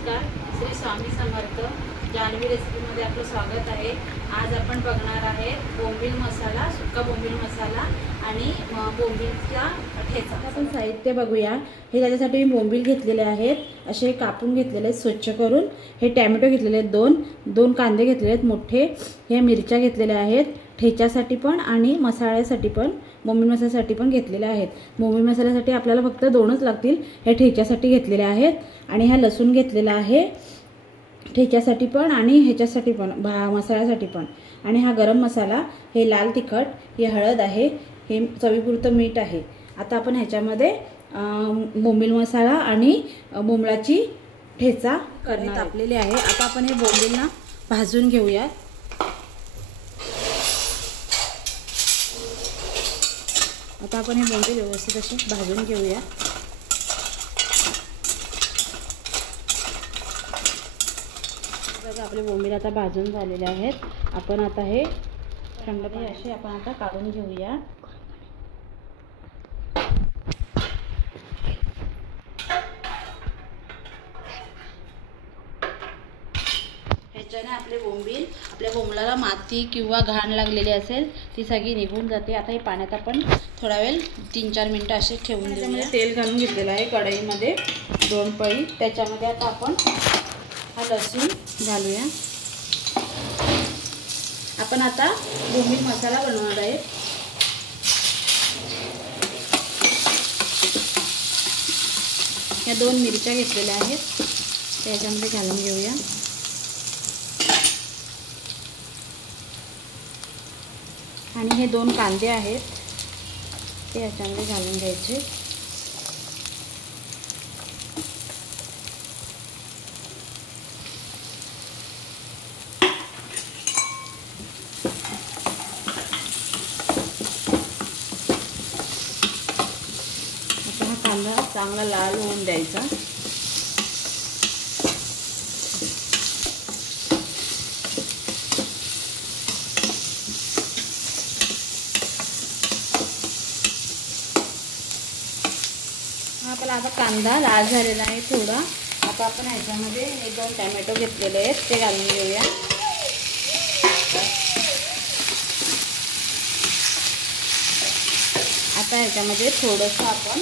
नमस्कार, श्री स्वामी समर्थ जान्हवी रेसिपीमध्ये आपलं स्वागत आहे। आज आपण बघणार आहे बोंबील मसाला, सुक्का बोंबील मसाला आणि बोंबीलचा ठेचा। आपण साहित्य बघूया। हे त्याच्यासाठी मी बोंबील घेतलेले आहेत, असे कापून घेतलेले आहेत स्वच्छ करून। हे टोमॅटो घेतलेले आहेत दोन कांदे घेतलेले आहेत मोठे। हे मिरच्या घेतलेल्या आहेत ठेच्यासाठी पण आणि मसाल्यासाठी पण, बोंबील मसाल्यासाठी पण घेतलेले आहेत। बोंबील मसाल्यासाठी आपल्याला फक्त दोनच लागतील, हे ठेच्यासाठी घेतलेले आहेत। आणि हा लसूण घेतलेला आहे ठेच्यासाठी पण आणि ह्याच्यासाठी पण, मसाल्यासाठी पण। आणि हा गरम मसाला, हे लाल तिखट, हे हळद आहे, हे चवीपुरतं मीठ आहे। आता आपण ह्याच्यामध्ये बोंबील मसाला आणि बोंबलाची ठेचा करण्यात आपलेले आहे। आता आपण हे बोंबीलना भाजून घेऊया। आता आपण हे बोंबील व्यवस्थित असे भाजून घेऊया। बघा आपले बोंबील आता भाजून झालेले आहेत। आपण आता हे थंड असे आपण आता काढून घेऊया। ह्याच्याने आपल्या बोंबलाला माती किंवा घाण लागलेली असेल ती सगळी निघून जाते। आता हे पाण्यात आपण थोडा वेळ 3-4 मिनिटं असे ठेवून देऊया। तेल घालून घेतलेलं आहे कढईमध्ये 2 पळी। त्याच्यामध्ये आता आपण हा लसूण घालूया। आपण आता बोंबील मसाला बनवणार आहे। या 2 मिरच्या घेतलेल्या आहेत, त्याच्यामध्ये घालून घेऊया। आणि हे 2 कांदे आहेत, ते याच्यामध्ये घालून घ्यायचे। आता हा कांदा चांगला लाल होऊन द्यायचा। आपला आता कांदा लाल झालेला आहे थोडा। आता आपण ह्याच्यामध्ये 1-2 टोमॅटो घेतलेले आहेत, ते घालून घेऊया। आता ह्याच्यामध्ये थोडंसं आपण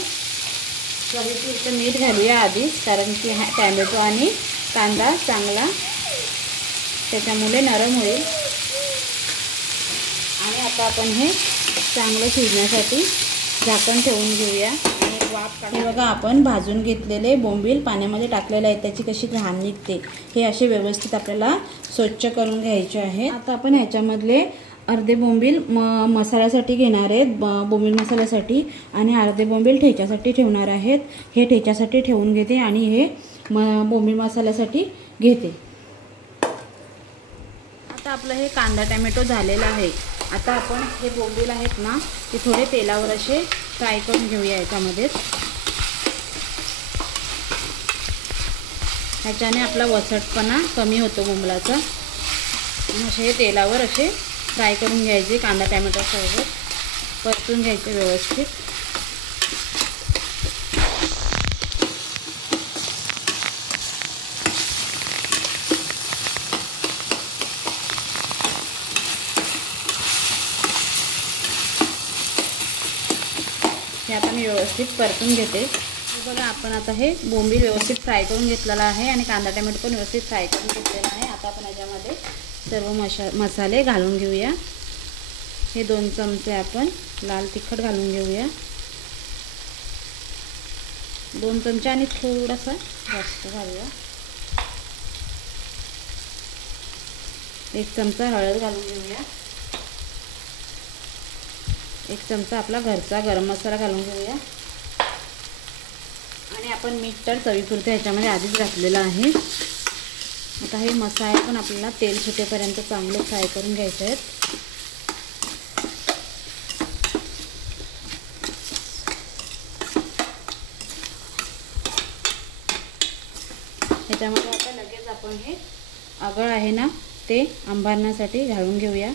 चवीपुरतं मीठ घालूया आधीच, कारण की हा टोमॅटो आणि कांदा चांगला त्याच्यामुळे नरम होईल। आणि आता आपण हे चांगलं शिजण्यासाठी झाकण ठेवून घेऊया। हे बघा आपण भाजून घेतलेले बोंबील पाण्यामध्ये टाकलेले आहेत, त्याची कशी घाण निघते। हे असे व्यवस्थित आपल्याला स्वच्छ करून घ्यायचे आहे। आता आपण ह्याच्यामधले अर्धे बोंबील मसाल्यासाठी घेणार आहेत, बोंबील मसाल्यासाठी, आणि अर्धे बोंबील ठेच्यासाठी ठेवणार आहेत। हे ठेच्यासाठी ठेवून घेते आणि हे बोंबील मसाल्यासाठी घेते। आता आपलं हे कांदा टोमॅटो झालेला आहे। आता आपण हे बोंबील आहेत ना, ते थोडे तेलावर असे फ्राय करून घेऊया याच्यामध्ये। ह्याच्याने आपला वसटपणा कमी होतो बोंबलाचा। असे हे तेलावर असे फ्राय करून घ्यायचे, कांदा टोमॅटो सोबत परतून घ्यायचे व्यवस्थित। हे आता मी व्यवस्थित परतून घेते। बघा आपण आता हे बोंबील व्यवस्थित फ्राय करून घेतलेला आहे आणि कांदा टोमॅटो पण व्यवस्थित फ्राय करून घेतलेला आहे। आता आपण याच्यामध्ये सर्व मसाले घालून घेऊया। हे 2 चमचे आपण लाल तिखट घालून घेऊया, 2 चमचे आणि थोडासा जास्त घालूया। 1 चमचा हळद घालून घेऊया। 1 चमचा आपला घरचा गरम मसाला घालून घेऊया। आणि आपण मीठ तर चवीपुरतं ह्याच्यामध्ये आधीच घातलेलं आहे। आता हे मसाले पण आपल्याला तेल सुटेपर्यंत चांगले फ्राय करून घ्यायचे आहेत। ह्याच्यामध्ये आता लगेच आपण हे आगळ आहे ना, ते अंबारण्यासाठी घालून घेऊया।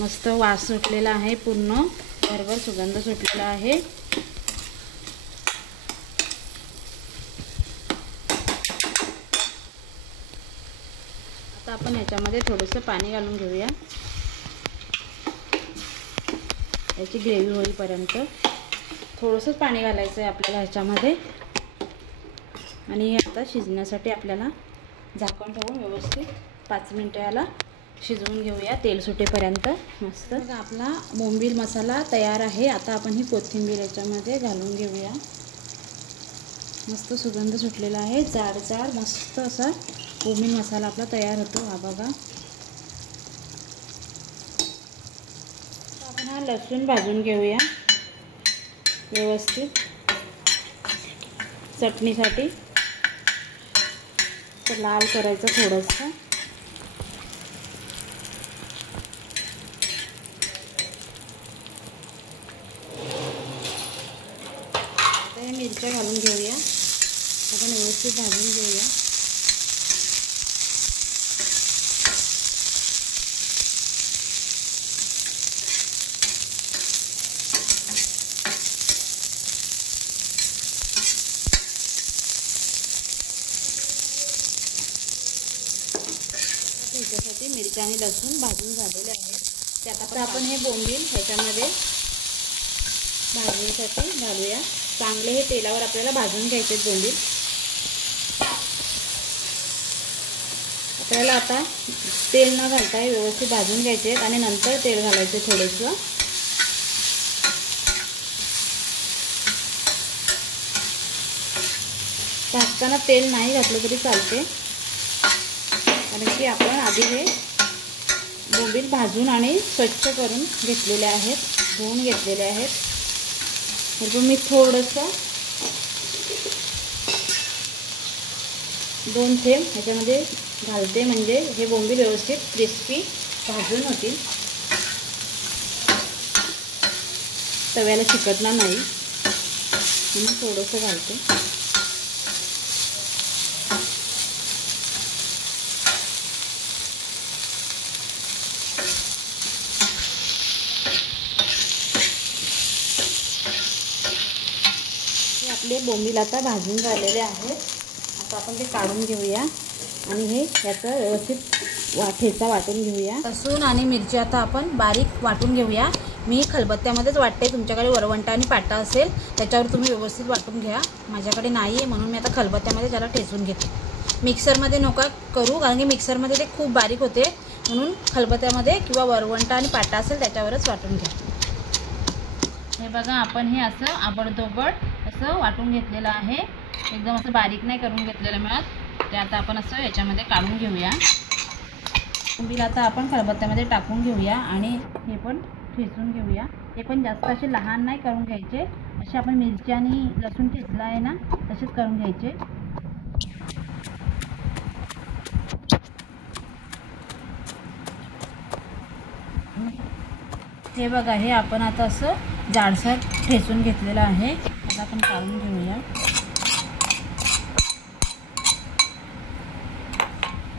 मस्त वास सुटलेला आहे, पूर्ण भरभर सुगंध सुटलेला आहे। आता आपण ह्याच्यामध्ये थोडंसं पाणी घालून घेऊया, याची ग्रेव्ही होईपर्यंत थोडंसंच पाणी घालायचं आहे आपल्याला ह्याच्यामध्ये। आणि हे आता शिजण्यासाठी आपल्याला झाकण ठेवून व्यवस्थित 5 मिनिटं याला शिजवून घेऊया, तेल सुटेपर्यंत। मस्त आपला बोंबील मसाला तयार आहे। आता आपण ही कोथिंबीर याच्यामध्ये घालून घेऊया। मस्त सुगंध सुटलेला आहे, जाड जाड मस्त असा बोंबील मसाला आपला तयार होतो। हा बघा, आपण हा लसूण भाजून घेऊया व्यवस्थित चटणीसाठी। तर लाल करायचं थोडंसं। आता हे मिरच्या घालून घेऊया, आपण व्यवस्थित भाजून घेऊया। ह्याच्यासाठी मिरच्या आणि लसूण भाजून झालेले आहेत। त्यात आपण हे बोंबील ह्याच्यामध्ये भाजण्यासाठी घालूया। चांगले हे तेलावर आपल्याला भाजून घ्यायचे बोंबील। आपल्याला आता तेल न घालता हे व्यवस्थित भाजून घ्यायचे आणि नंतर तेल घालायचे थोडंसं। भाजताना तेल नाही घातलं तरी चालते, कारण की आपण आधी हे बोंबील भाजून आणि स्वच्छ करून घेतलेले आहेत, धुवून घेतलेले आहेत। तर मी थोडंसं 2 थेंब ह्याच्यामध्ये घालते, म्हणजे हे बोंबील व्यवस्थित क्रिस्पी भाजून होतील, तव्याला चिकटणार नाही म्हणून थोडंसं घालते। आपले बोंबील आता भाजून झालेले आहेत। आता आपण ते काढून घेऊया आणि हे याचा व्यवस्थित ठेचा वाटून घेऊया। लसूण आणि मिरची आता आपण बारीक वाटून घेऊया। मी खलबत्त्यामध्येच वाटते, तुमच्याकडे वरवंटा आणि पाटा असेल त्याच्यावर तुम्ही व्यवस्थित वाटून घ्या। माझ्याकडे नाही आहे म्हणून मी आता खलबत्त्यामध्ये त्याला ठेचून घेते। मिक्सरमध्ये नका करू, कारण की मिक्सरमध्ये ते खूप बारीक होते, म्हणून खलबत्त्यामध्ये किंवा वरवंटा आणि पाटा असेल त्याच्यावरच वाटून घ्या। हे बघा, आपण हे असं आबडधोबड असं वाटून घेतलेलं आहे, एकदम असं बारीक नाही करून घेतलेलं मिळत। ते आता आपण असं याच्यामध्ये काढून घेऊया। बोंबील आता आपण खलबत्त्यामध्ये टाकून घेऊया आणि हे पण ठेचून घेऊया। हे पण जास्त असे लहान नाही करून घ्यायचे, असे आपण मिरची आणि लसूण ठेचला आहे ना तसेच करून घ्यायचे। हे बघा, हे आपण आता असं जाडसर ठेचून घेतलेलं आहे। आता आपण काढून घेऊया।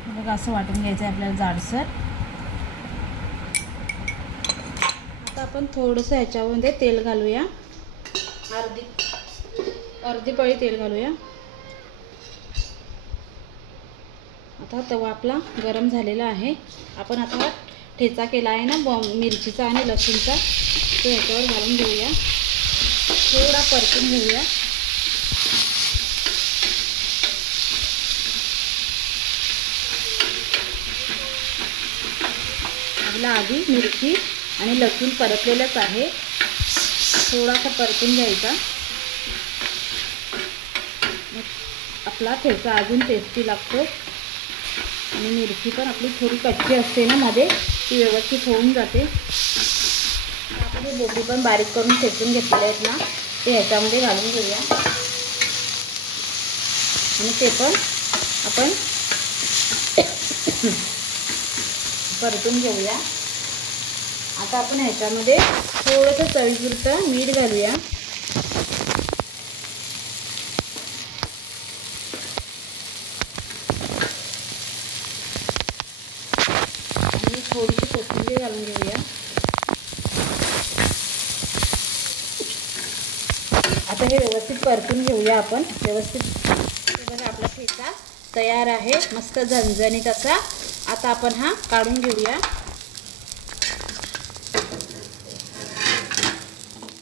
बघा, असं वाटून घ्यायचं आहे आपल्याला जाडसर। आता आपण थोडंसं ह्याच्यामध्ये तेल घालूया, अर्धी पळी तेल घालूया। आता तवा आपला गरम झालेला आहे। आपण आता ठेचा केला आहे ना मिरचीचा आणि लसूणचा, तो ह्याच्यावर घालून घेऊया, थोडा परतून घेऊया। आपला आधी मिरची आणि लसूण परतलेलंच आहे, थोडासा परतून घ्यायचा। आपला ठेचा अजून टेस्टी लागतो आणि मिरची पण आपली थोडी कच्ची असते ना मध्ये, ती व्यवस्थित होऊन जाते। आपण हे बोंबील पण बारीक करून ठेचून घेतलेले आहेत ना, ते ह्याच्यामध्ये घालून घेऊया आणि ते पण आपण परतून घेऊया। आता आपण ह्याच्यामध्ये थोडंसं चवीपुरतं मीठ घालूया आणि थोडीशी कोथिंबीर घालून घेऊया। मस्त हे व्यवस्थित परतून घेऊया आपण व्यवस्थित. बघा आपला ठेचा तयार आहे, मस्त झणझणीत असा. आता आपण हा काढून घेऊया.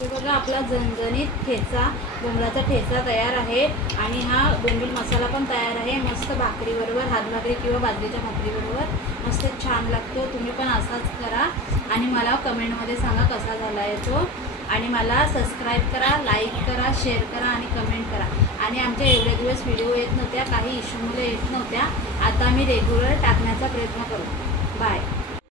हे बघा आपला झणझणीत ठेचा, बोंबलाचा ठेचा तयार आहे आणि हा बोंबील मसाला पण तयार आहे. मस्त भाकरीबरोबर, हातभाकरी किंवा बाजरीच्या भाकरीबरोबर मस्त छान लागतो. तुम्ही पण असाच करा आणि मला कमेंटमध्ये सांगा कसा झाला आहे तो. आणि मला सबस्क्राईब करा, लाईक करा, शेअर करा आणि कमेंट करा. आणि आमच्या एवढे दिवस व्हिडिओ येत नव्हत्या, काही इश्यूमुळे येत नव्हत्या. आता मी रेग्युलर टाकण्याचा प्रयत्न करू. बाय.